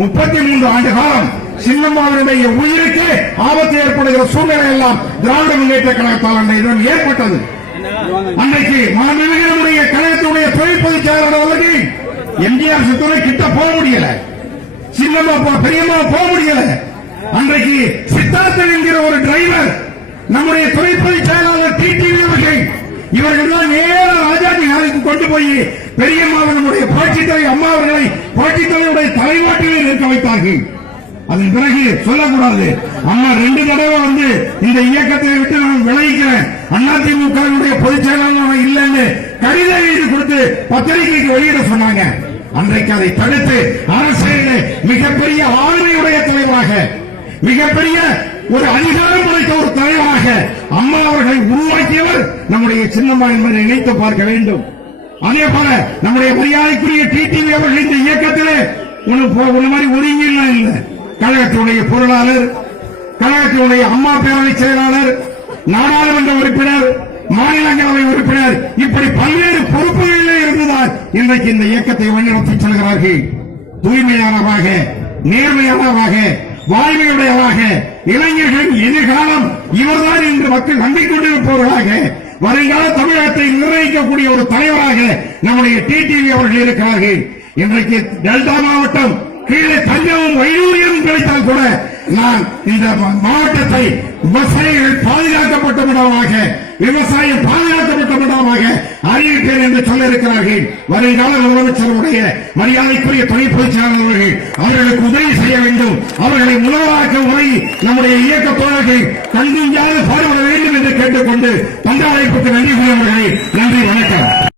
முப்பத்தி மூன்று ஆண்டு காலம் சின்னம்மாவினுடைய உயிருக்கு ஆபத்து ஏற்படுகிற சூழ்நிலை எல்லாம் திராவிட முன்னேற்ற கழகத்தால் அன்றைய ஏற்பட்டது. அன்றைக்கு மாநிலங்களுடைய கழகத்துடைய தொழில் செயலாளர் அவர்கள் எம்ஜிஆர் சித்தனை கிட்ட போக முடியல. சின்னம்மா பெரியம்மா போக முடியல. அன்றைக்கு சித்தார்த்தன் என்கிற ஒரு டிரைவர் நம்முடைய துணைப்பொதுச் செயலாளர் டிடிவி அவர்கள் இவர்கள் தான் நேர ராஜாஜி ஹாலுக்கு கொண்டு போய் பெரியம்மாவனுடைய புரட்சித் அம்மா அவர்களை புரட்சித் தலைவருடைய தலைமாட்டிலே நிற்க வைத்தார்கள். அதன் பிறகு சொல்லக்கூடாது. அம்மா ரெண்டு தடவை வந்து இந்த இயக்கத்தை விட்டு நான் விளைவிக்கிறேன் அதிமுகவினுடைய பொதுச் செயலாளர் இல்லைன்னு கடிதம் எழுதி கொடுத்து பத்திரிகைக்கு வெளியிட சொன்னாங்க. அன்றைக்கு அதை தடுத்து அரசியலில் மிகப்பெரிய ஆளுமையுடைய தலைவராக மிகப்பெரிய ஒரு அதிகாரம் படைத்த ஒரு தலைவராக அம்மா அவர்களை உருவாக்கியவர் நம்முடைய சின்னம்மா என்பதை நினைத்து பார்க்க வேண்டும். அதே போல நம்முடைய மரியாதைக்குரிய டிடிவி அவர்கள் இந்த இயக்கத்திலே ஒரு மாதிரி ஒருங்கிலாம் இல்லை கழகத்தினுடைய பொருளாளர் கழகத்தினுடைய அம்மா பேரவை செயலாளர் நாடாளுமன்ற உறுப்பினர் மாநிலங்களவை உறுப்பினர் இப்படி பல்வேறு பொறுப்புகளிலே இருந்துதான் இன்றைக்கு இந்த இயக்கத்தை வழிநடத்தி செல்கிறார்கள். தூய்மையானவராக நேர்மையானவராக வாய்மையுடையவராக இளைஞர்களின் எதிர்காலம் இவர்தான் என்று மக்கள் நம்பிக்கொண்டிருப்பவர்களாக வருங்கால தமிழகத்தை நிர்ணயிக்கக்கூடிய ஒரு தலைவராக நம்முடைய டிடிவி அவர்கள் இருக்கிறார்கள். இன்றைக்கு டெல்டா மாவட்டம் கீழே தஞ்சாவூர் வைடூரியம் கிடைத்தால் கூட நான் இந்த மாவட்டத்தை விவசாயிகள் பாதுகாக்கப்பட்ட மண்டலமாக விவசாயம் பாதுகாக்கப்பட்ட மண்டலமாக அறிவிப்பேன் என்று சொல்ல இருக்கிறார்கள். வருங்கால முதலமைச்சருடைய மரியாதைக்குரிய துணை பொதுச்செயலாளர் அவர்கள் அவர்களுக்கு உதவி செய்ய வேண்டும். அவர்களை முதல்வராக்க உரை நம்முடைய இயக்க தோழர்கள் கண்டிஞ்சாது பாடுபட வேண்டும் என்று கேட்டுக்கொண்டு பந்தாழைப்புக்கு நன்றி கூறியவர்களை நன்றி வணக்கம்.